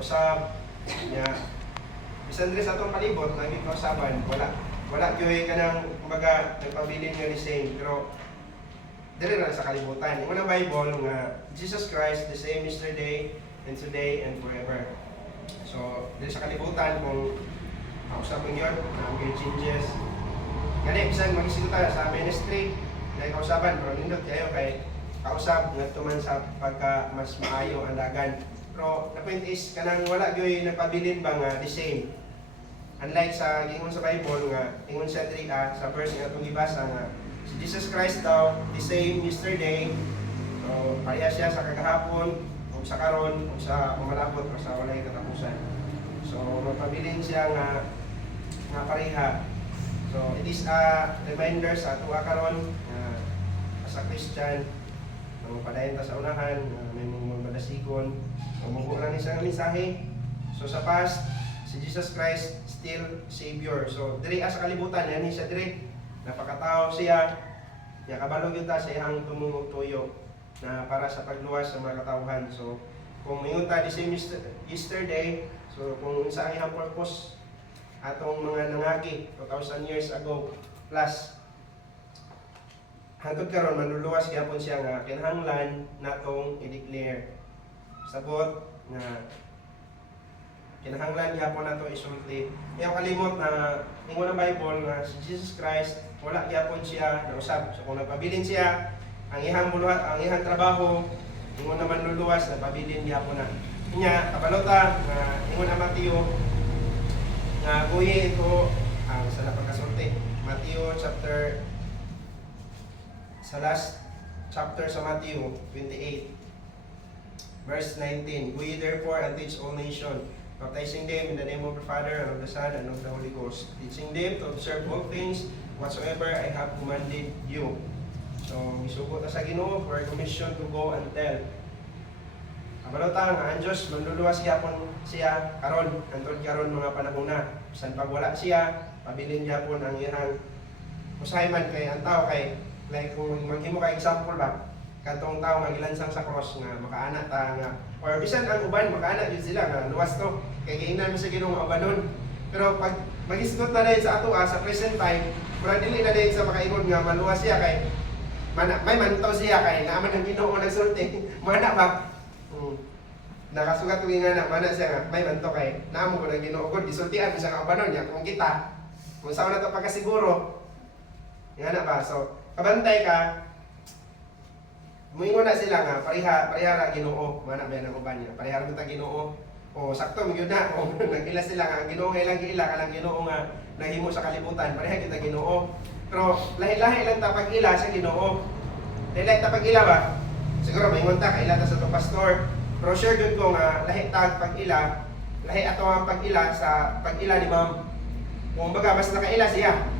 Usab niya bisan diri sa atong palibot lagi kausaban wala gyud kanang kumbaga nagpabilin nga ni same pero diri ra sa kalibutan. Imo na Bible nga Jesus Christ the same yesterday and today and forever. So diri sa kalibutan kung kausap mo yun, ang changes. Gani bisan mag-isip ta sa ministry dahil kausaban pero nindot kayo kay kausap nga tuman sa pagka mas maayo ang dagan. Pero the point is kanang wala gyud nagpabilin ba nga the same. Unlike sa gingon sa Bible nga ingon sa 3 sa verse nga atong gibasa nga si Jesus Christ daw the same yesterday. So pareha siya sa kagahapon ug sa karon ug sa umalabot o sa walay katapusan. So magpabilin siya nga pareha. So it is a reminder sa ato karon nga as a Christian padayon ta sa unahan may mga badasigon munggo lang isang mensahe. So sa past si Jesus Christ still Savior. So diri sa kalibutan yan siya diri napakatao siya ya kabalo gyud ta sa iyang tumungog tuyo na para sa pagluwas sa mga katawhan. So kung mingon ta the same yesterday, so kung sa iyang purpose atong mga nangagi 2,000 years ago plus hangtod karon manluluwas gyapon siya nga kinahanglan natong i-declare. Sabot nga kinahanglan gyapon nato isulti. Ayaw kalimot na ingon ang Bible nga si Jesus Christ wala gyapon siya nausab. So kung nagpabilin siya ang ihang trabaho ingon na manluluwas nagpabilin gyapon na. Nya kabalota nga ingon ang Mateo nga kuyi ito ang sa napagkasulti. Mateo chapter sa last chapter sa Matthew 28 verse 19. Go ye therefore and teach all nations, baptizing them in the name of the Father and of the Son and of the Holy Ghost, teaching them to observe all things whatsoever I have commanded you. So misugot sa Ginoo for a commission to go and tell. Kabalota nga ang Diyos manluluwas gyapon siya karon antod karon mga panahon na. Bisan pag wala siya, pabilin gyapon ang iyang usahay man kay ang tao kay like kung maghimo ka example ba katong tao nga gilansang sa cross nga makaana ta nga or bisan ang uban makaana gyud sila nga luwas to kay giingnan mi sa Ginoo nga ubanon. Pero pag magisgot na dahil sa ato sa present time mura dili na dahil sa makaingon nga maluwas siya kay may mantaw siya kay naaman ang Ginoo nagsulti mana ba nakasugat tuwing nga mana siya nga may mantaw kay naamo ko ng Ginoo gud gisultian sa nga ubanon nya kung kita kung saan na to pagkasiguro nga na ba. So kabantay ka, muingon na sila nga, pareha ra Ginoo, mana ba ng uban niya, pareha ra ta Ginoo. O sakto magyud na, o nagila sila nga, Ginoo nga ilang giila, kanang Ginoo nga nahimo sa kalibutan, pareha kita Ginoo. Pero lahi-lahi lang ta pag-ila sa Ginoo. Lahi-lahi ta pag-ila ba? Siguro maingon ta, kaila ta sa to pastor. Pero sure gud ko nga, lahi ta pag-ila, lahi ato ang pag-ila sa pag-ila ni ma'am. Kung baga, mas nakaila siya.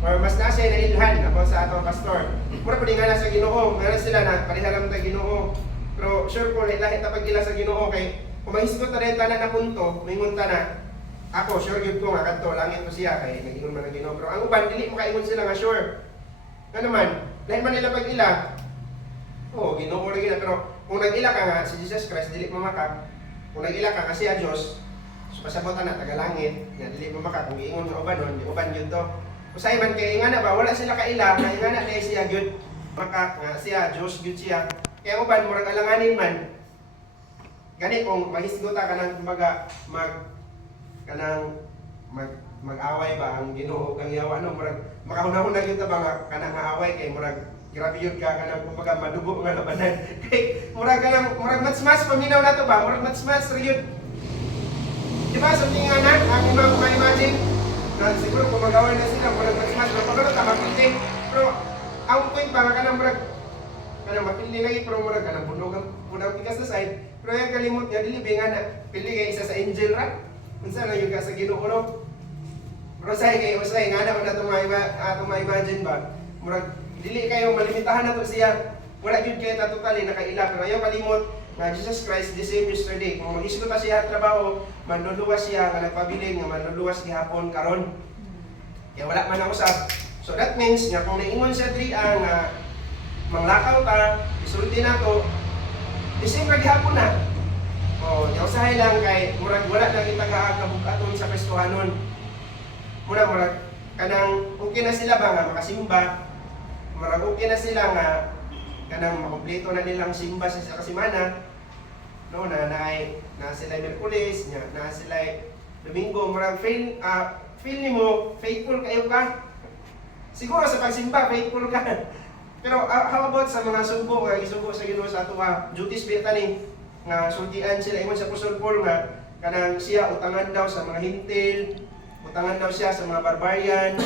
Or mas nasa na ilhan ako sa atong pastor. Mura pa din nga sa Ginoo, meron sila na pareha lang ta Ginoo. Pero sure ko lahi ta pag-ila sa Ginoo kay kung mahisgot na rin tanan na punto, mingon ta na ako sure gyud ko nga kadto langit ko siya kay nagingon man ang Ginoo. Pero ang uban dili makaingon sila nga sure. Nga naman, lahi man nila pag-ila. Oh, Ginoo ra gina pero kung nag-ila ka nga si Jesus Christ dili mamakak. Kung nag-ila ka kasi a Dios, so pasabotan na taga langit, nga dili mamakak kung giingon nga uban nun, di uban gyud to. Usay man kay nga na ba wala sila kaila kay nga na dai siya gyud maka nga siya Dios gyud siya kay uban murag alanganin man gani kung mahisgota ka nang kumbaga mag-away ba ang Ginoo kang yawa no murag makahunahuna gyud ta ba nga kanang away kay murag grabe yun ka kanang kumbaga madugo nga labanan kay murag match paminaw na to ba murag match yun di ba something nga na ang imong ma-imagine na siguro kung magawa na sila, murag mas mapagano ta mapili. Pero ang point pa nga kanang murag kanang mapili lagi pero murag kanang bunog pikas sa side. Pero yung kalimot niya dili nga na pili kay isa sa angel ra. Unsa na yung ka sa Ginoo no? Pero say nga na atong ma-imagine ba. Murag dili kayo malimitahan na to siya. Wala gyud kay ta totally nakaila pero ayo kalimot nga Jesus Christ the same yesterday. Kung mag-isgot ta siya trabaho, manluluwas siya nga nagpabilin nga manluluwas gihapon karon. Kaya wala man ako usab. So that means nga kung naingon siya diri nga manglakaw ta, isulti nato, the same ra gihapon na. Oh, yung usahay lang kay murag wala nang itagaagabugaton sa Kristohanon. Murag kanang okay na sila ba nga makasimba. Murag okay na sila nga kanang makumpleto na nilang simba sa kasimana. No, na sila Miyerkules, na sila Domingo, murag feel nimo faithful kayo ka. Siguro sa pagsimba faithful ka. Pero how about sa mga subo nga isugo sa Ginoo sa atuwa, duty spirit ani nga sultian sila ingon sa Apostol Paul nga kanang siya utangan daw sa mga hintil, utangan daw siya sa mga barbarian.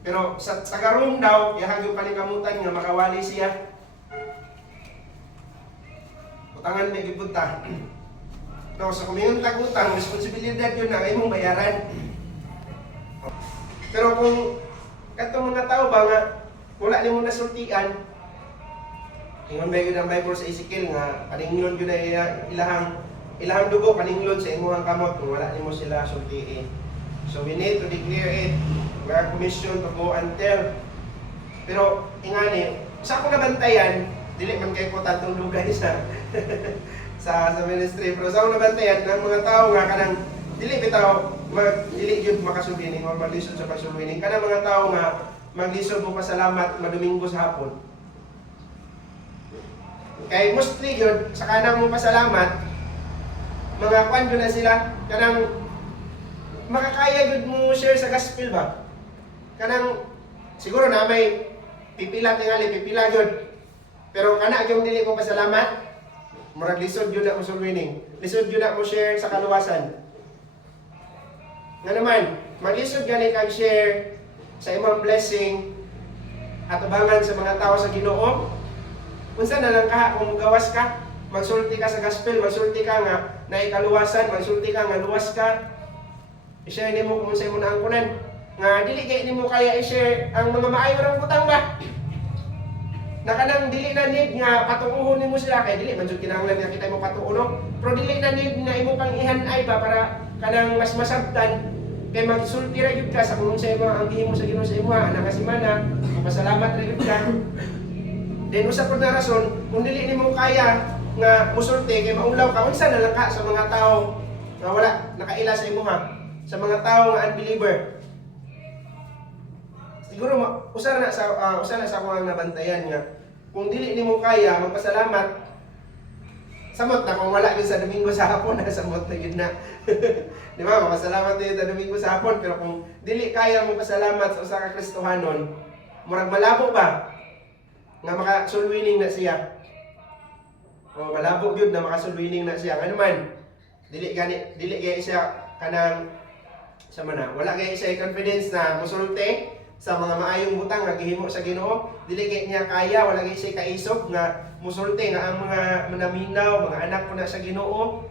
Pero sa taga-Rome daw, ihagyo paningkamutan nga makawali siya. Utangan may gipunta. No, sa kumiyong tag-utang, responsibilidad yun na imong bayaran. Pero kung katong mga tao ba nga wala nimo nasultian, ingon ba yun ang Bible sa Ezekiel nga paninglon yun na ilahang dugo paninglon sa imuhang kamot kung wala nimo sila sultiin. So we need to declare it. We are commissioned to go and tell. Pero ingani, sa ako nabantayan, dili man kay ko tatong lugay sa sa ministry. Pero sa ako nabantayan ng mga tao nga kanang dili bitaw dili gyud makasubining o maglisod sa pagsulwining kanang mga tao nga maglisod mo pasalamat madomingo sa hapon. Kay mostly yun, sa kanang mo pasalamat, mga kwan yun na sila, kanang makakaya yun mo share sa gospel ba? Kanang, siguro na may pipila tingali, pipila yun. Pero kana yung dili mo pasalamat, murag lisod yun na mo sulwining. Lisod yun na mo share sa kaluwasan. Nga naman, maglisod gani kang share sa imong blessing at ubangan sa mga tao sa Ginoo. Unsa na lang ka kung gawas ka, magsulti ka sa gospel, magsulti ka nga naikaluwasan, magsulti ka nga luwas ka. I-share nimo kung sa imong naangkunan. Nga dili kay nimo kaya i-share ang mga maayo rang butang ba? Na kanang dili na need nga patuuhon nimo sila kay dili man jud kinahanglan nga kita mo patuuno. Pero dili na need nga imo pang ihanay ba para kanang mas masabtan. Kaya magsulti ra gyud ka sa kung sa imo ang gihimo sa Ginoo sa imo ana nga semana, pasalamat ra gyud ka. Then usa pod na rason, kung dili nimo kaya nga musulti kay maulaw ka unsa na lang ka sa mga tao nga wala nakaila sa imo sa mga tao nga unbeliever. Siguro usa na sa akong nabantayan nga kung dili nimo kaya magpasalamat samot na kung wala gyud sa Domingo sa hapon na samot na gyud na. Di ba? Masalamat din sa Domingo sa hapon pero kung dili kaya mo pasalamat sa usa ka Kristohanon, murag malabo ba nga makasulwining na siya? O malabo gyud na makasulwining na siya. Ano man? Dili gay siya kanang sa mana. Wala gay siya confidence na musulti sa mga maayong butang nga gihimo sa Ginoo. Dili gay niya kaya, wala gay siya kaisog nga musulti nga ang mga manaminaw, mga anak ko na sa Ginoo.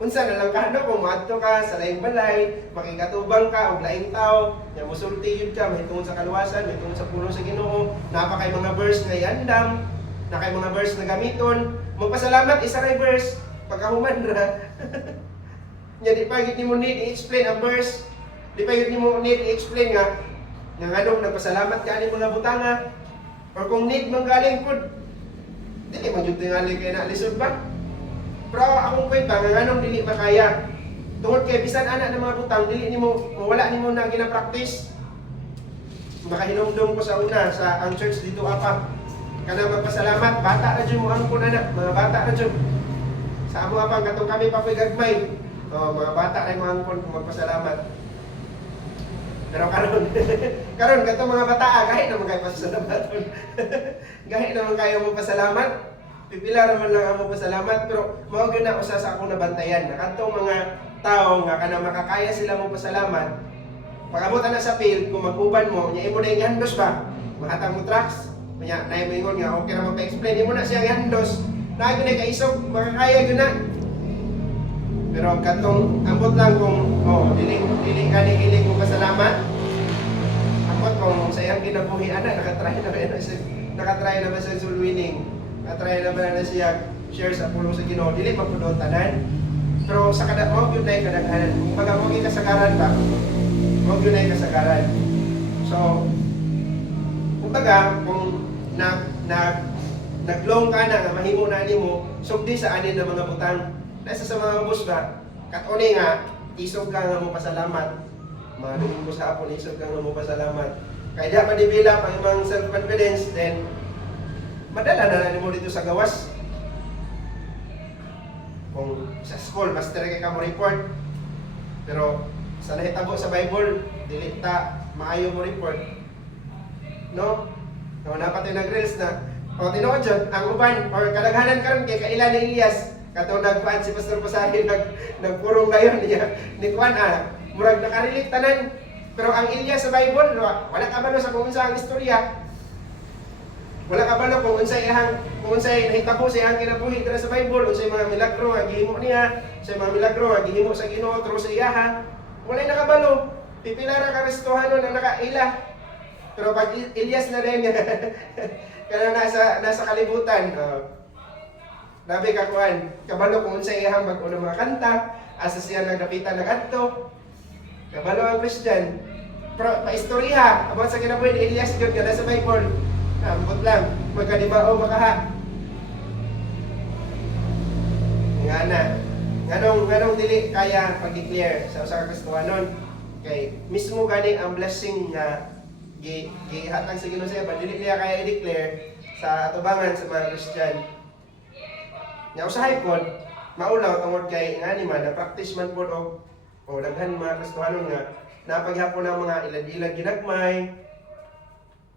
Unsa na lang kahano kung maadto ka sa laing balay, makikatubang ka og laing tao, nya musulti yun ka mahitungod sa kaluwasan, mahitungod sa pulong sa Ginoo, napakay mga verse nga iandam, na kay mga verse na gamiton, magpasalamat isa ray verse pagkahuman ra. Nya di pa gid nimo need i-explain ang verse, di pa gid nimo need i-explain nga nganong nagpasalamat ka ani mga butanga, or kung need man galing pud dili man jud tingali kay na lisod ba? Pero akong point ba, nga anong dili makaya. Tungod kay bisan ana ng mga butang, dili nimo, kung wala nimo na gina-practice. Makahinumdum ko sa una, sa ang church dito apa. Kana magpasalamat, bata na dyan mo ang kunana, mga bata na dyan. Sa amo apang, katong kami papoy gagmay. Mga bata na yung mga kung magpasalamat. Pero karon katong mga bata, kahit naman kayo pasalamat. Kahit naman kayo magpasalamat. Pipila naman lang ang pasalamat, pero mao gyud na usa sa akong nabantayan. Nakadtong mga tao nga kana makakaya sila mo pasalamat. Pag-abutan na sa field, kung mag-uban mo, nya imo na ihandos ba? Mahatag mo tracks. Nya nay mo ingon nga okay ra magpa-explain imo na siya ihandos. Na gyud na kaisog, makakaya gyud na. Pero katong ambot lang kung dili kani hiling mo pasalamat. Ambot kung sa iyang kinabuhi ana nakatry na ba sa sulwining. Try naman na siya share sa pulong sa Ginoo, dili magpudon tanan. Pero sa kada mo gyud nay kadaghanan. Kung baga mo gyud kasagaran ba? Mo gyud nay kasagaran. So kumbaga kung nag-loan ka na nga mahimo na nimo sugdi sa anin na mga butang. Nasa sa mga ubos ba, katuni nga, isog ka nga mo pasalamat. Maraming ko sa hapon, isog ka nga mo pasalamat. Kaya di pa develop ang imong self-confidence, then madala na nimo dito sa gawas. Kung sa school, master ka mo report. Pero sa nahitabo sa Bible, dili ta maayo mo report. No? Kung napatay nag-reels na, o tinuod dyan, ang uban, or kadaghanan karon kay kaila ni Elias, katong nagpaan si Pastor Pasahin, nagpurong ngayon niya, ni Juan, murag nakarelate tanan. Pero ang Elias sa Bible, wala ka ba sa kung unsa ang istorya? Wala ka ba kung unsay nahitabo sa iyang kinabuhi dira sa Bible, unsay mga milagro nga gihimo niya, unsay mga milagro nga gihimo sa Ginoo tro sa iyaha. Wala nakabalo. Pipila ra ka restohanon ang nakaila. Pero pag Elias na rin, kana nasa kalibutan, labi ka kuan, kabalo kung unsay iyang mag-una mga kanta, asa siya nagdapitan nag-adto. Kabalo ang Christian. Pero paistorya, about sa kinabuhi ni Elias yun, kada sa Bible. Ambot lang, magkadibao makaha. Nganong dili kaya pag-declare sa usa ka Kristohanon. Kay mismo gani ang blessing nga gihatag sa Ginoo sa iya, dili niya kaya i-declare sa atubangan sa mga Christian. Nya usahay pod, maulaw tungod kay ngani man na practice man pod o daghan mga Kristohanon nga napaghapon ang mga ilad-ilad ginagmay,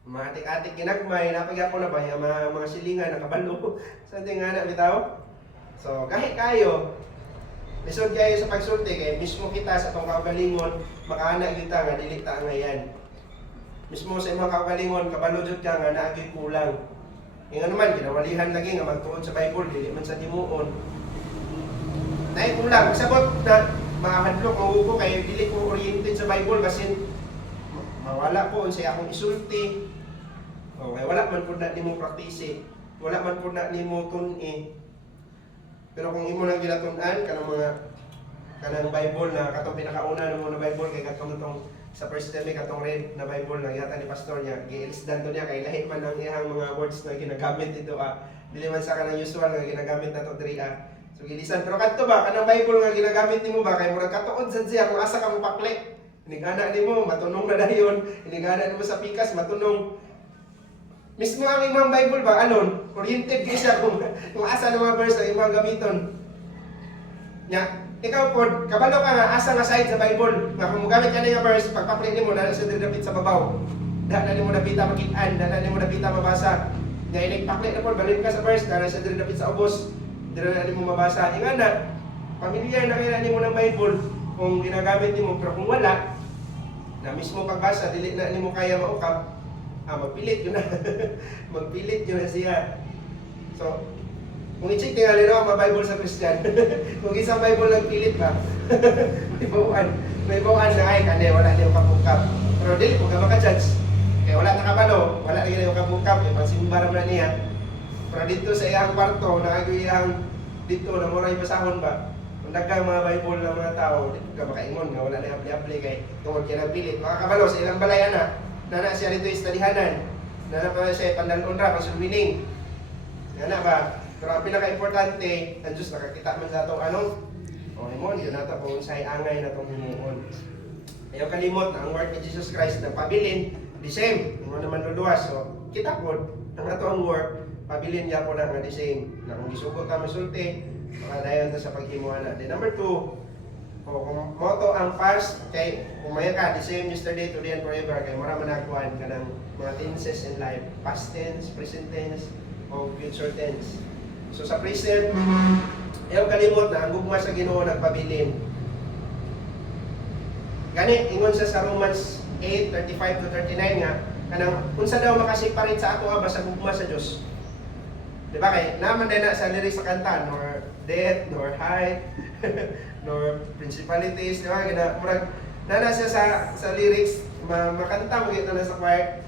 mga atik-atik ginagmay, napaghapon na ba yung mga silingan nakabalo sa ating nga bitaw. So kahit kayo lisod kayo sa pagsulti kay mismo kita sa tong kaugalingon makaana kita nga dili ta ngayan. Mismo sa imong kaugalingon kabalo jud ka nga naagi kulang. Ingon naman kinawalihan lagi nga magtuon sa Bible dili man sa timuon. Nay kulang sabot na mahadlok maugo kay dili ko oriented sa Bible kasi mawala ko unsay akong isulti. Okay, wala man pud na nimo praktise, wala man pud na nimo tun-i. Pero kung imo lang gilatun-an kanang Bible na katong pinakauna nimo na Bible kay katong sa first time katong red na Bible na gihatan ni pastor niya, gi-lisdan to niya kay lahi man ang iyang mga words na ginagamit dito dili man sa kanang usual nga ginagamit nato diri So gilisan pero kadto ba kanang Bible nga ginagamit nimo ba kay murag katuod sad siya kung asa ka mo pakli. Inigana nimo matunong na dayon, inigana nimo sa pikas matunong. Mismo ang imong Bible ba alon, oriented kay siya kung asa na mga verse ang imong gamiton. Nya, ikaw pod kabalo ka nga asa nga side sa Bible nga kung mogamit ka nga verse pagpakli nimo na sa dapit sa babaw. Dala nimo napita makit-an, dala nimo napita mabasa. Nya inigpakli na pod balin ka sa verse dala sa dapit sa ubos. Dira na nimo mabasa. Ingana, pamilyar na kaya nimo ng Bible kung ginagamit nimo pero kung wala na mismo pagbasa dili na nimo kaya maukap. Magpilit yun na. Magpilit yun na siya. So, kung i-check tingali no, mga Bible sa Christian. Kung isang Bible nagpilit ba, may bawaan na ay kanya, wala niyo kapukap. Pero dili po ka maka-judge. Kaya wala nakabalo, wala niyo kapukap. Yung pansimbaram na niya. Pero dito sa iyang kwarto, nakagoy iyang dito, na mura yung pasahon ba? Kung nagka mga Bible ng mga tao, dito ka makaingon nga, wala na apli-apli kay tungod kaya nagpilit. Makakabalo sa ilang balayan na siya rito istadihanan, na pa siya pandalon ra pasulwining. Yan na ba? Pero ang pinaka-importante, ang Diyos nakakita man sa ato himon, yun nato kung sa'y angay na itong himuon. Ayaw kalimot na ang work ni Jesus Christ na pabilin, the same, hindi naman luluwas. So, kita po, ang ato ang work, pabilin niya po na nga the same. Na kung gisugot ka masulti, makadayon na sa paghimuan natin. Number 2, kung moto ang past kay umaya ka the same yesterday, today and forever kay mura man nakuan ka ng mga tenses in life, past tense, present tense o future tense. So sa present ayaw kalimot na ang gugma sa Ginoo nagpabilin. Gani ingon sa Romans 8:35 to 39 nga kanang unsa daw makaseparate sa ato ba sa gugma sa Dios. Di ba kay naman din na sa lyrics sa kanta nor death nor height nor principalities, di ba? Murag nana siya sa lyrics, makanta mo gito na sa choir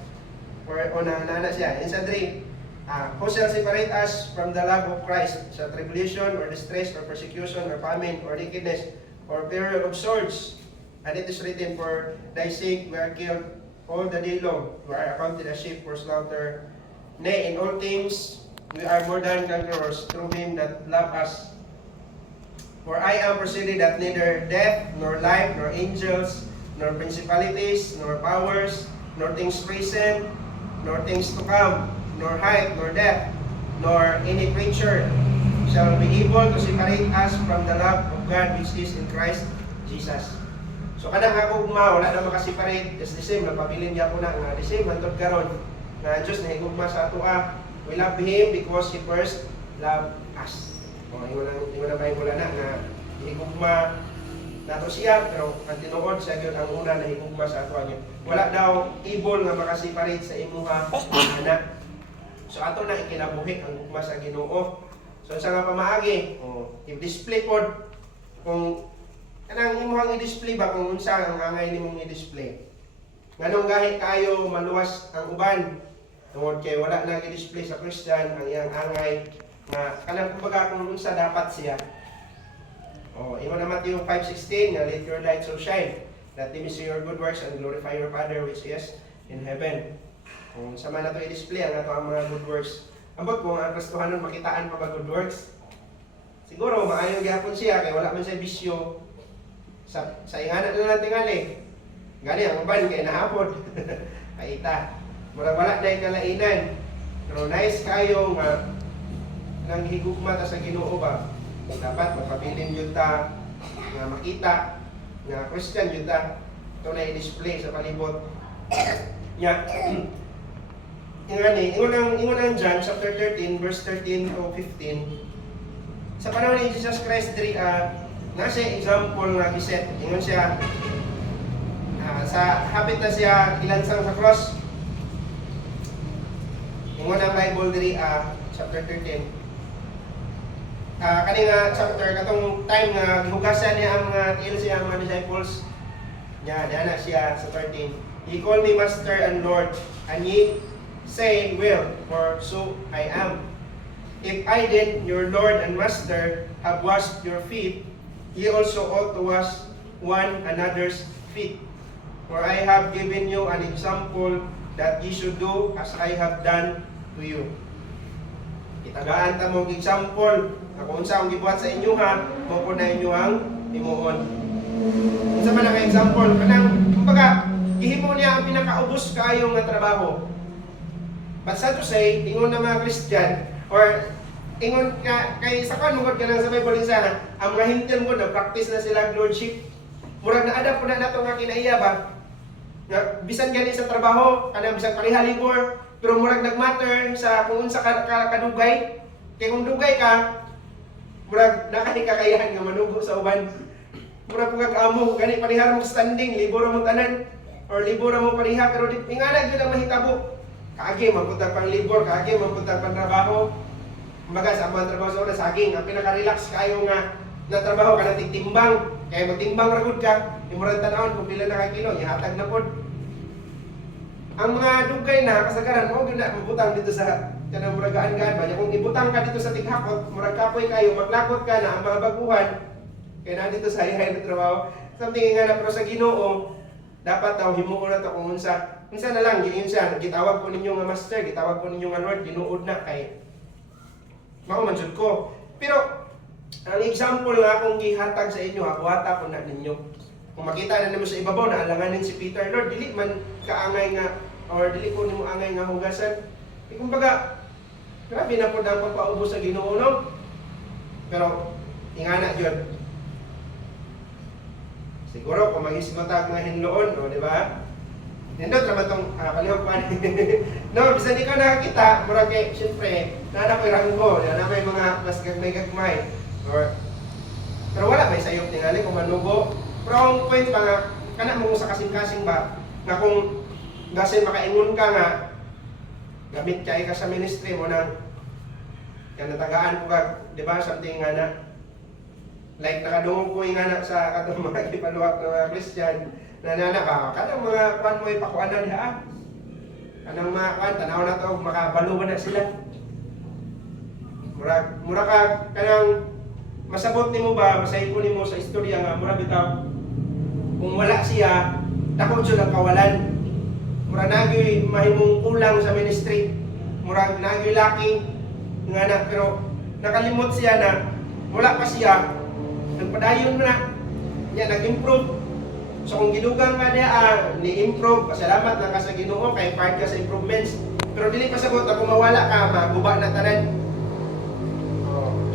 o nana siya. In sa 3, who shall separate us from the love of Christ? Sa tribulation or distress or persecution or famine or nakedness or peril of swords? And it is written, for thy sake we are killed all the day long. We are accounted as sheep for slaughter. Nay, in all things We are more than conquerors through Him that loved us. For I am persuaded that neither death, nor life, nor angels, nor principalities, nor powers, nor things present, nor things to come, nor height, nor depth, nor any creature shall be able to separate us from the love of God which is in Christ Jesus. So kadang ako wala na makaseparate, just the same, napabilin niya ko na nga, the same, hantod karon na Diyos na higugma sa atua. We love Him because He first loved us. O, ingon na Bible na higugma nato siya, pero ang tinuod sa gyud ang una na higugma sa ato niya. Wala daw able nga makaseparate sa imuha anak. So ato na ikinabuhi ang hugma sa Ginoo. So sa nga pamaagi, i-display pod kung kanang imuhang i-display ba kung unsa ang angay nimong i-display. Nganong gahi kayo maluwas ang uban. Tungod kay wala na i-display sa Christian ang iyang angay nga kanang kumbaga kung unsa dapat siya. Ingon na Matthew 5:16 nga let your light so shine that they may see your good works and glorify your Father which is in heaven. Kung sa man nato i-display ang ato ang mga good works. Ambot kung ang Kristohanon makitaan pa ba good works. Siguro maayo gyapon siya kay wala man siya bisyo. Sa ingana na natin ngali. Gani ang uban kay nahapod. Kaita. Murag wala na kalainan. Pero nice kayo nga nang higugma ta sa Ginoo ba. Dapat mapabilin yun ta nga makita nga Christian yun ta. Ito na i-display sa palibot. Ingon ang John chapter 13 verse 13 to 15. Sa panahon ni Jesus Christ diri nasa example nga giset. Ingon siya sa hapit na siya gilansang sa cross. Ingon ang Bible diri chapter 13. Kaning chapter katong time nga gihugasan niya ang mga tiil siya ang mga disciples. Nya diana siya sa 13. He called me Master and Lord, and ye say, well, for so I am. If I did, your Lord and Master, have washed your feet, ye also ought to wash one another's feet. For I have given you an example that ye should do as I have done to you. Itagaan ta mo example na kung unsa ang gibuhat sa inyo ha, mo po na inyo ang himuon. Unsa man ang example kanang kumbaga gihimo niya ang pinakaubos kaayo nga trabaho. But sad to say, ingon na mga Christian or ingon ka kay sa kanugod ka lang sa Bible isa ang mga hintil mo na practice na sila lordship. Murag na-adapt po na nato nga kinaiya ba? Na bisan gani sa trabaho, kanang bisan pareha libor, pero murag nagmatter sa kung unsa ka kadugay. Kay kung dugay ka, murag nakahikakayahan nga manugo sa uban. Murag kung amo gani pareha mo standing, libor mo tanan or libor mo pareha pero di ingana gyud ang mahitabo. Kaagi magpuntang pang libor, kaagi magpuntang pang trabaho. Kumbaga sa among trabaho sa una saging, ang pinaka-relax kayo nga na trabaho ka na timbang. Kaya magtimbang ra gud ka, imurang tan-awon kung pila na ka kilo, ihatag na pod. Ang mga dugay na kasagaran mo gyud na mabutang dito sa kanang muragaan-gaan ba. Kung ibutang ka dito sa tighakot, murag kapoy kayo, maglakot ka na ang mga baguhan. Kaya na dito sa hihay na trabaho. Something nga na pero sa Ginoo, dapat daw himuon na to kung unsa. Unsa na lang giin siya, gitawag ko ninyo nga master, gitawag ko ninyo nga Lord, tinuod na kay mao man jud ko. Pero ang example nga akong gihatag sa inyo, buhata ko na ninyo. Kung makita na nimo sa ibabaw na alanganin si Peter, Lord, dili man kaangay nga or dili ko nimo angay nga hugasan. Kumbaga, grabe na po ang pagpaubos sa Ginoo no? Pero ingana jud. Siguro kung mag-isgotag nga hinloon, no, di ba? Nindot naman itong kalihog pa. No, bisan di ka nakakita, murag kay, siyempre, nana ko'y ranggo, nana may mga mas gagmay-gagmay. Pero wala may sayop tingali kung manugo. Pero ang point pa nga, kana mo sa kasing-kasing ba, nga kung gasin makaingon ka nga, gamit kay ka sa ministry mo nang natagaan ko ka, di ba, something nga na, like nakadungog ko yung anak sa katong mga ipaluwak ng mga Christian, nanana ka, kanang mga kwan mo ipakuanan niya kanang mga kwan, tanaw na to, makabaluan na sila. Mura ka, kanang masabot ni mo ba, masayko ni mo sa istorya nga, mura bitaw, kung wala siya, takot siya ng kawalan. Mura nagyo'y mahimong kulang sa ministry, mura nagyo'y laki, nga na, pero nakalimot siya na wala pa siya, nagpadayon mo na, niya nag-improve. So kung gidugang ka niya, ni-improve, pasalamat lang ka sa Ginoo, kay part ka sa improvements. Pero dili pa sabot na kung mawala ka, maguba na tanan.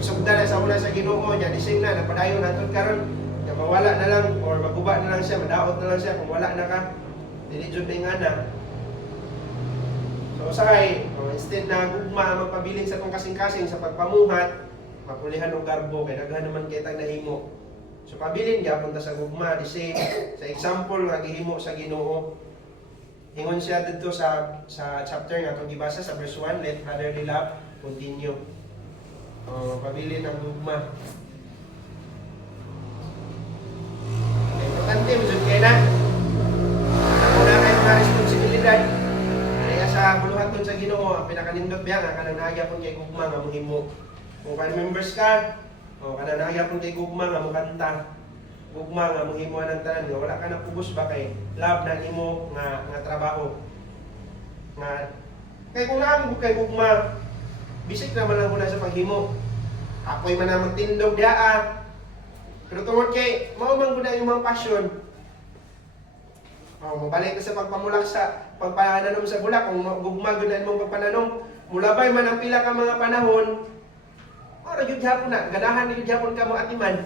Isugda na sa una sa Ginoo niya, dising na, napadayon natin karon, na mawala na lang, or maguba na lang siya, madaot na lang siya, kung wala na ka, dili jud nga na. So sakay, instead na gugma magpabiling sa itong kasing-kasing sa pagpamuhat, mapulihan og garbo, kay daghan naman kitang nahimo. So pabilin gyapon ta sa gugma, di say sa example nga gihimo sa Ginoo. Ingon siya dito sa chapter nga itong gibasa sa verse 1, let brotherly love continue. Pabilin ang gugma. Importante mo jud kay na. Wala kay mga responsibilidad. Kaya sa buluhaton sa Ginoo, ang pinakanindot biya nga kanang nagyapon kay gugma nga mohimo. Kung kan members ka, kanang nagyapon kay gugma nga mokanta. Gugma nga mohimo ng tanan nga wala ka na pugos ba kay love na nimo nga trabaho. Nga kay kung naamo kay gugma, bisik naman lang muna sa paghimo. Ako'y man na magtindog diaa. Pero tungod kay mao man gud ang imong passion. Mabalik ka sa pagpamulak sa pagpananom sa bulak, kung gugma gud na imong pagpananom, mulabay man ang pila ka mga panahon. Ora gyud gyapon na, ganahan na gyud gyapon ka mo atiman.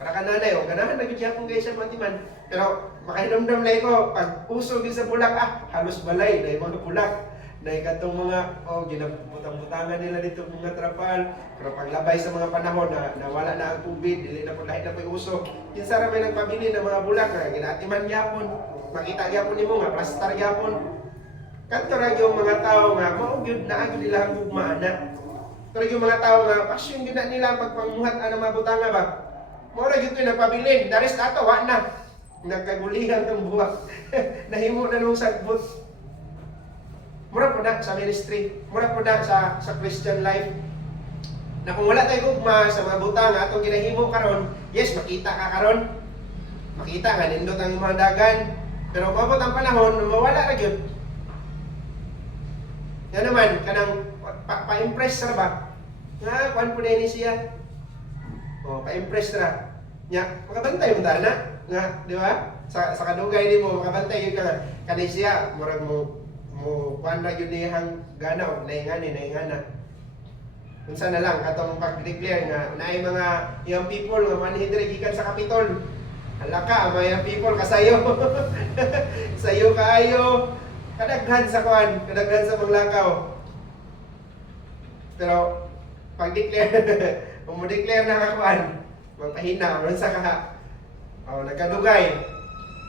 Para ka nanay, ganahan na gyud gyapon kay sa atiman. Pero makahinomdom lay ko pag usog sa bulak, halos balay na mga bulak. Na ikatong mga ginabutang-butangan nila dito mga trapal. Pero paglabay sa mga panahon na wala na ang tubig, dili na po lahat na po usok. Kinsa ra may nagpabili ng mga bulak nga ginatiman gyapon. Makita gyapon nimo nga plastar gyapon. Kadto ra yung mga tao nga mao gyud naa gyud nila ang gugma ana. Pero yung mga tao nga pasyon gyud na nila pagpamuhat ana mga butanga ba. Mao ra gyud koy nagpabilin, daris ato wa na. Nagkagulihan ng buwak. Nahimo na nung sagbot. Mura po na sa ministry, mura po na sa Christian life. Na kung wala tayo gugma sa mga butang atong ginahimo karon, yes, makita ka karon. Makita nga nindot ang mga dagan. Pero mabot ang panahon na mawala ra gyud. Yan naman kanang pa-impress ra ba? Nga kuan po ni siya. Pa-impress ra. Nya, makabantay mo ta na. Nga, di ba? Sa kadugay nimo makabantay gyud ka kanay siya, murag mo kuan ra gyud niyang gana og naingana. Unsa na lang katong pag-declare nga naay mga young people nga manhidre gikan sa Kapitol. Hala ka, mga young people kasayo. Sayo kaayo. Kadaghan sa kuan, kadaghan sa maglakaw. Pero pag-declare, kung mo-declare na ka kuan, magpahina, unsa ka nagkadugay.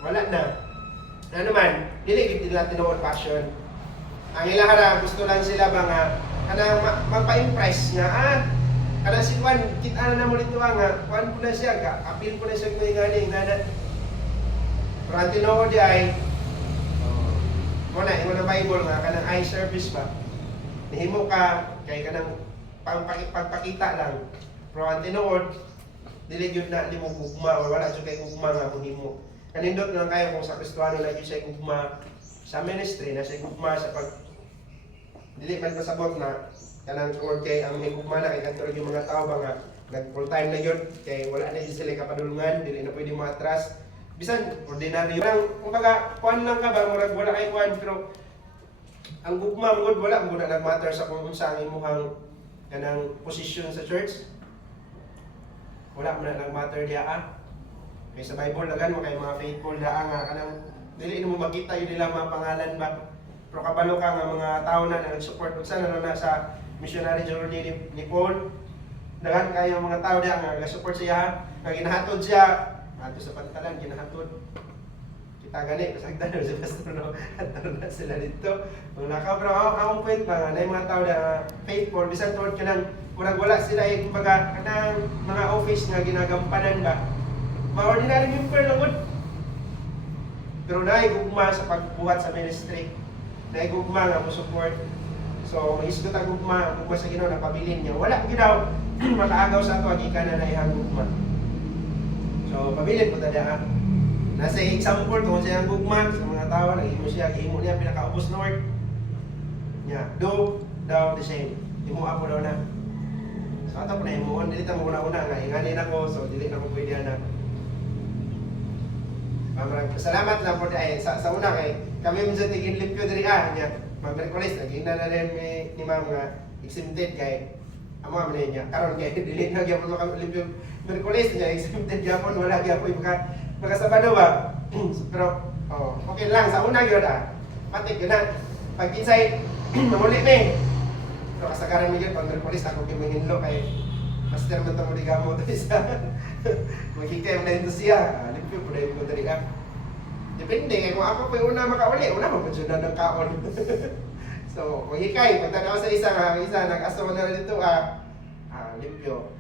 Wala na. Ano naman, dili gid nila tinuod passion. Ang ilahara gusto lang sila ba nga kanang magpa-impress nga kanang si Juan kita na mo dito nga kuan po na siya apil po na siya kung ingani nga pero ang tinuod di ay muna na Bible nga kanang eye service ba nihimo ka kay kanang pagpakita lang pero ang tinuod dili gyud na di mo gugma o wala jud kay gugma nga mohimo kanindot lang kayo kung sa Kristiyano na gyud siya gugma sa ministry na siya gugma sa pag dili man pasabot na kanang tungod kay ang may gugma na kay kantor yung mga tao ba nga nag full time na yun kay wala na sila kapadulungan dili na pwede mo atras bisan ordinaryo lang kumbaga kuan lang ka ba murag wala kay kuan pero ang gugma mud wala mo na nagmatter sa kung unsa ang imong kanang position sa church wala mo na nagmatter diha kay sa Bible lagan mo kay mga faithful daa nga kanang dili mo makita yun nila mga pangalan ba. Pero kabalo ka nga mga tao na nag-support. Unsa na sa missionary journey ni Paul. Dagan kayo mga tao diya nga nag-support siya. Nga ginahatod siya. Ato sa pantalan, ginahatod. Kita gani, kasagdan na si Pastor no. Hatod na sila dito. Kung naka, pero akong point ba nga, na yung mga tao na faithful. Bisan toward ka nang murag wala sila kumbaga kanang mga office nga ginagampanan ba. Ma-ordinary member lang pero naigugma sa pagbuhat sa ministry. Naigugma nga mo support. So, isgot ang gugma sa Ginoo na pabilin niya. Wala ginaw makaagaw sa ato gikan na naihang gugma. So, pabilin po tada. Nasa example kung siya ang gugma sa mga tao, nagihimo siya, gihimo niya pinakaubos na work. Yeah, do thou the same. Imuha po daw na. So ato po na imuon, dili ta mo una-una nga inganin ako, so dili na ko pwede na. Salamat lang po ay sa una kay kami minsan tigin limpyo diri nya. Mag-request naging na rin ni ma'am nga exempted kay amo man niya. Karon kay dili na gyapon maka-limpyo. Request niya exempted gyapon wala gyapon maka Sabado ba. Pero okay lang sa una gyud Patik yun na. Pag kinsay mamuli ni. Pero kasagaran mi gyud pag request ako giminhinlo kay master man tamo digamo to isa. Magkikay na ito siya. Limpyo po dahil ko dali ka. Depende kay kung ako pa una makauli, una magpunsunan ng kaon. So, kung hikay, pagtanaw sa isa nag-aso na dito, limpyo.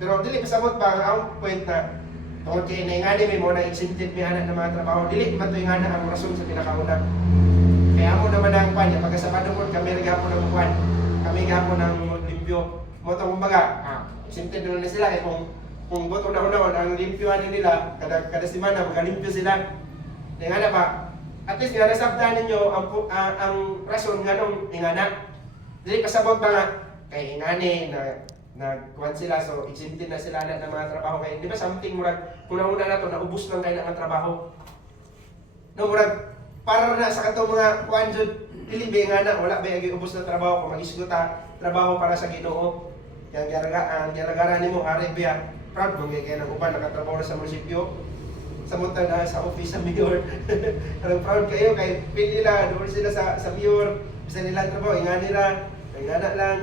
Pero dili pasabot ba ang point na tungkol kay ingani may mo na exempted may anak ng mga trabaho, dili man to ingana ang rason sa pinakauna. Kaya mo naman ang pan, pag sa Sabado kami nagapon ng buwan, kami gapon ng limpyo. Mo to kumbaga, exempted na sila kay kung buto na ang limpyoan nila, kada semana magalimpyo sila. Ingana ba? At least nga nasabtan ninyo ang rason nga nung ingana. Dili pasabot ba nga kay ingani na nagkuhan sila, so exempted na sila na ng mga trabaho kay di ba something murag kung nauna na to naubos lang kayo ng trabaho. No murag para na sa kato mga kuan jud dili ba ingana wala ba yung ubos na trabaho kung mag-isgot trabaho para sa Ginoo. Yang gyalagara nimo ari biya proud mo kay nang uban nakatrabaho na sa munisipyo. Samutan na sa office sa mayor. Parang proud kayo kay pili nila doon sila sa mayor. Bisa nila trabaho, ingani ingana lang.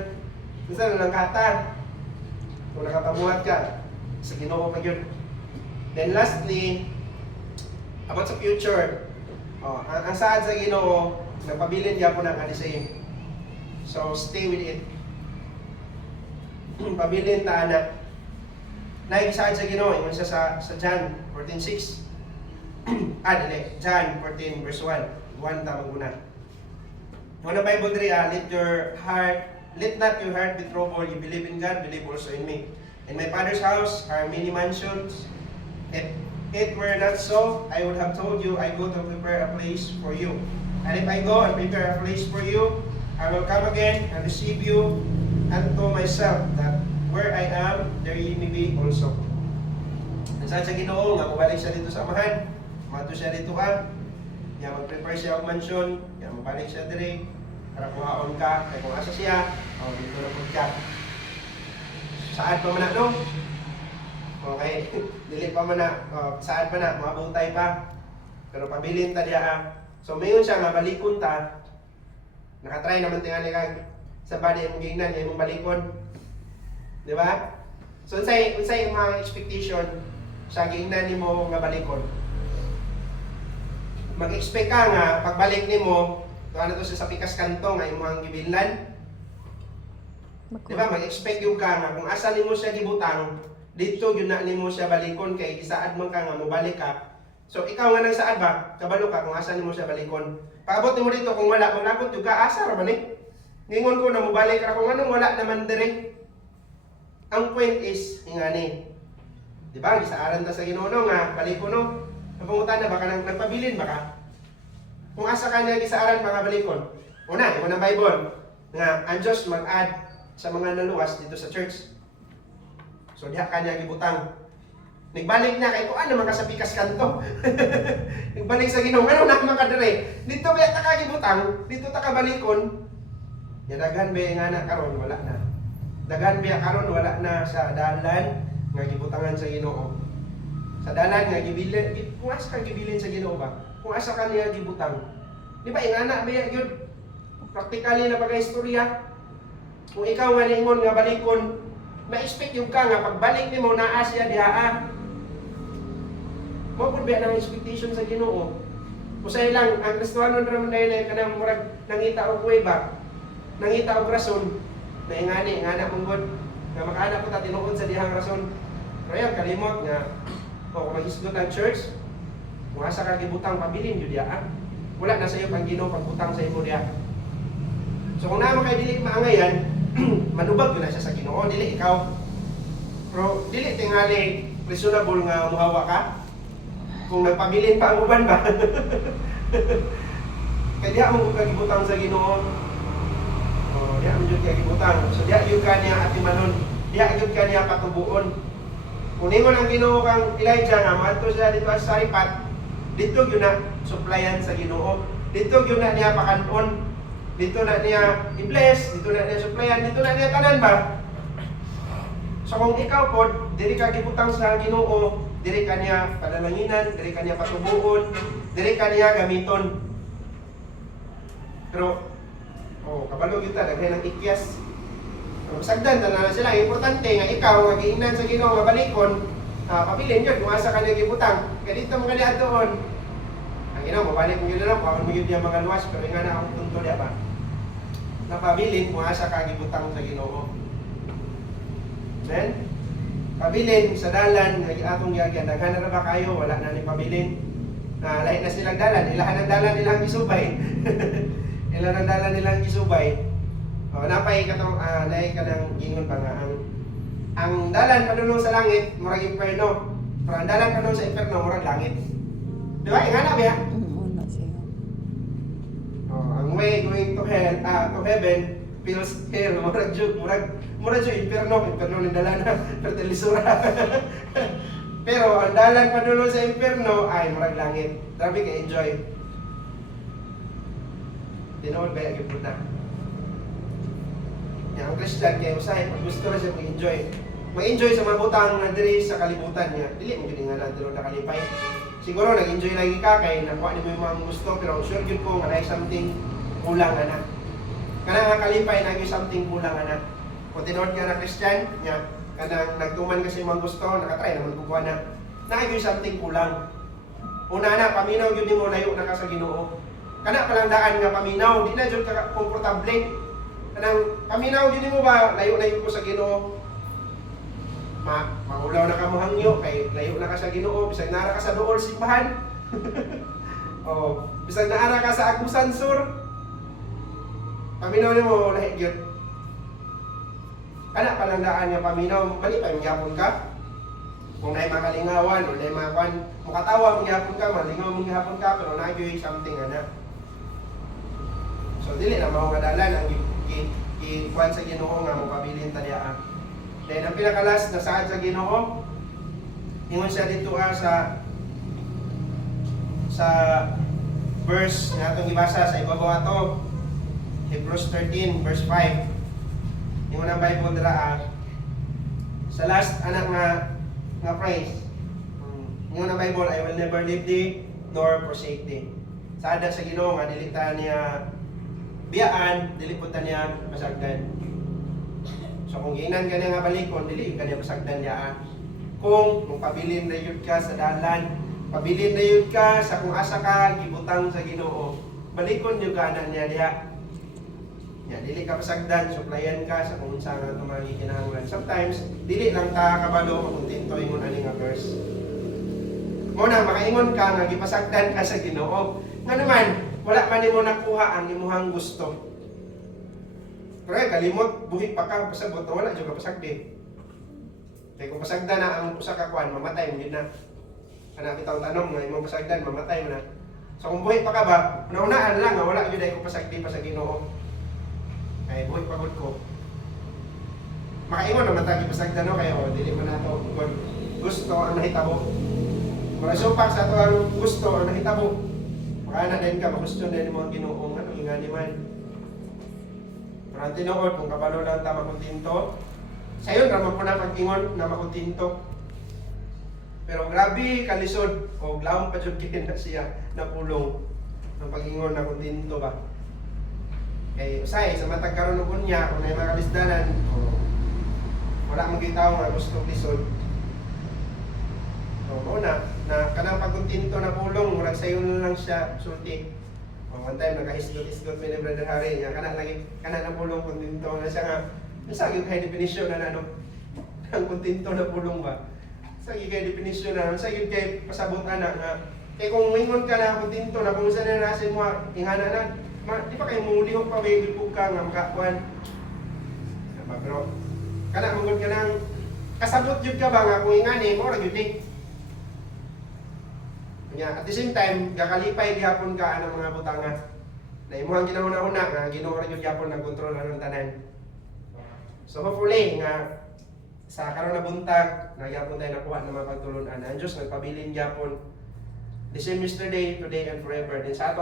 Bisa na lang kata. Kung nakapamuhat ka, sa Ginoo pa yun. Then lastly, about sa future. Ang saad sa Ginoo, nagpabilin niya po ng anisay. So stay with it. Pabilin ta anak. Naigisahan sa Ginoo, ingon siya sa John 14:6. Dali. John 14 verse 1. 1 tamang una. Una Bible diri, let not your heart be troubled. You believe in God, believe also in me. In my Father's house are many mansions. If it were not so, I would have told you, I go to prepare a place for you. And if I go and prepare a place for you, I will come again and receive you unto myself, that where I am, there ye may be also. Saan sa Ginoo nga mabalik siya dito sa amahan, mato siya dito ya mag-prepare siya og mansion, ya mabalik siya dire para kuhaon ka, kay kung asa siya, dito na pud ka. Saan pa man na no? Okay, dili pa man na, saan pa na, mabutay pa. Pero pabilin ta diha. So mayon siya nga balikon ta. Nakatry naman tingali kag sa body imong gingnan, imong balikon. Di ba? So unsay mga expectation sa gingnan nimo nga balikon? Mag-expect ka nga pagbalik nimo, ano to sa pikas kanto nga imong gibilnan. Di ba? Mag-expect yung ka nga kung asa nimo siya gibutang, dito yun na nimo siya balikon kay isaad man ka nga mobalik ka. So ikaw nga nang saad ba? Kabalo ka kung asa nimo siya balikon. Paabot nimo dito kung wala maglagot yung ka asa ra ba ni? Ningon ko na mobalik ra kung anong wala naman dire. Ang point is ingani. Di ba? Gisaaran ta sa Ginoo nga balikon no. Napungutan na baka nagpabilin baka. Kung asa ka niya gisaaran mga balikon. Una, imo ng Bible nga ang Diyos mag-add sa mga naluwas dito sa church. So diha ka niya gibutang. Nagbalik na kay kuan naman ka sa pikas kanto. Nagbalik sa Ginoo, ano na makadire? Dito ba ta ka gibutang? Dito ta ka balikon. Ya daghan ba nga na karon wala na. Daghan ba karon wala na sa dalan nga gibutangan sa Ginoo. Sa dalan nga gibilin, kung asa ka gibilin sa Ginoo ba? Kung asa ka niya gibutang. Di ba ingana ba gyud? Practically na pagka istorya. Kung ikaw nga niingon nga balikon, ma-expect yung ka nga pagbalik nimo naa siya diha. Mo pud ba ang expectation sa Ginoo? Usay lang ang Kristohanon ra man dayay kanang murag nangita og way ba? Nangita og rason na ingana mong god nga makaana po ta tinuod sa dihang rason. Pero yan, kalimot nga kung mag-isgot ang church, kung asa ka gibutang pabilin yun diya. Wala na sa iyo pang Ginoo pagbutang sa imo diya. So kung naman kayo dili maangayan, manubag yun na siya sa Ginoo, dili ikaw. Pero dili tingali reasonable nga muhawa ka. Kung nagpabilin pa ang uban ba? Kaya diha mo kagibutang sa Ginoo. Diha mo jud kay gibutang. So diha gyud kaniya atimanon, diha gyud kaniya patubuon. Kung ingon ang Ginoo kang Elijah nga moadto siya dito sa Saripat, dito gyud na supplyan sa Ginoo. Dito gyud na niya pakanon. Dito na niya i-bless, dito na niya supplyan, dito na niya tanan ba? So kung ikaw po, diri ka gibutang sa Ginoo, diri ka niya padalanginan, diri ka niya patubuon, diri ka niya gamiton. Pero kabalo kita daghan ng ikyas. Sagdan na sila, importante nga ikaw nga giingnan sa Ginoo nga balikon, pabilin yun kung asa ka niya gibutang. Kaya dito mga niya doon. Ang Ginoo mabalik mo yun na lang, paano mo yun mga luwas, pero nga na akong punto diya ba? Napabilin kung asa ka gibutang sa Ginoo. Amen? Pabilin sa dalan nga atong giyagyan, daghan na ba kayo, wala na ni pabilin. Lahi na silang dalan, ilahan ang dalan nilang gisubay. Ilahan ang dalan nilang gisubay. Napay ka tong naay ka nang gingon pa nga ang dalan padulong sa langit murag inferno. Pero ang dalan padulong sa inferno murag langit. Di ba? Ingana ba? Wala siya. Ang way going to hell, to heaven feels hell. Murag jud inferno ni dalan fertilisura. Pero ang dalan padulong sa inferno ay murag langit. Grabe ka enjoy. Tinuod ba yung puta? Ang Christian kay usahay pag gusto na siya mag-enjoy. Mag-enjoy sa mga butang na diri sa kalibutan niya. Dili mo gid nga na diro nakalipay. Siguro nag-enjoy lagi ka kay nakuha nimo yung mga gusto pero sure gyud ko nga something kulang ana. Kana nga kalipay na something kulang ana. Kung tinuod ka na Christian nya kanang nagtuman kasi mga gusto, nakatry naman kukuha na. Naay something kulang. Una na paminaw gyud nimo layo na ka sa Ginoo. Kana palang daan nga paminaw, di na jud ka komportable. Kanang paminaw gyud mo ba layo na ko sa Ginoo? Maulaw na ka mo hangyo kay layo na ka sa Ginoo, bisag naara ka sa duol simbahan. Bisag naara ka sa Agusan Sur. Paminaw nimo lahi gyud. Kana palang daan nga paminaw, bali pa gyapon ka. Kung naay makalingawan o naay makwan, mukatawa mo gyapon ka, malingaw mo gyapon ka, pero nagyoy something ana. So dili na mao nga dalan ang i-kuan sa Ginoo nga mapabilin ta diha. Then ang pinakalas na saad sa Ginoo, ingon siya dito sa verse nga atong ibasa sa ibabaw ato, Hebrews 13 verse 5. Ingon ang Bible dira sa last anak nga phrase. Ingon ang Bible, I will never leave thee nor forsake thee. Saad sa Ginoo nga dili ta niya biyaan, dili po niya masagdan. So kung giingnan ka nga balikon, dili ka niya masagdan niya. Kung pabilin na yun ka sa dalan, pabilin na yun ka sa kung asa ka gibutang sa Ginoo, balikon yung gana niya diha. Ya, dili ka masagdan, supplyan ka sa kung unsa nga tumagi kinahanglan. Sometimes dili lang ta kabalo makontento ingon ani nga verse. Muna makaingon ka nga gipasagdan ka sa Ginoo. Nga naman wala man nimo nakuha ang imuhang gusto. Pero kalimot, buhi pa ka, pasabot na wala, dyan ka pasagdi. Kaya kung pasagdan na ang usa ka kuan, mamatay mo yun na. Hanapit ang tanong na imong pasagdan, mamatay mo na. So kung buhi pa ka ba, naunaan lang, wala yun ay kung pasagdi pa sa Ginoo. Ay, buhi pa ko. Makaingon naman tayo pasagdan no, kaya dili man nato gusto ang nahitabo. Marasupak sa ato ang gusto ang nahitabo. Makana din ka, magusto din mo ang Ginoo nga ingani man. Pero ang tinuod, kung kabalo lang ta makontinto, sayon naman po na pag-ingon na makontinto. Pero grabe kalisod, o glaong pa dyan na siya na pulong ng pag-ingon na kontinto ba. Kaya usay, sa matag karon ng kunya, kung may mga kalisdanan, wala mong gitaw nga gusto lisod. Una, na kanang pagkontinto na pulong, murag sayo na lang siya sulti. One time nakahisgot-hisgot mi ni Brother Harry, nga kana na pulong kontinto na siya nga. Sa gyud kay definisyon na ano, ang kontinto na pulong ba. Sa gyud kay definisyon na, sa gyud kay pasabot ana nga kay kung mingon ka na kontinto na kung saan na nasin mo ingana na, di pa kay mulihok pa bay gipug ka nga makakuan. Pero kana mungod ka nang kasabot jud ka ba nga kung ingani mo ra gyud ni. At the same time, gakalipay gihapon ka ang mga butanga. Na imuhang ginauna-una nga Ginoo ra gyud gyapon nagkontrol ng tanan. So hopefully nga sa karon na buntag, nagyapon tayo nakuha ng mga pagtulunan. Ang Diyos nagpabilin gyapon the same yesterday, today, and forever. Din sa ato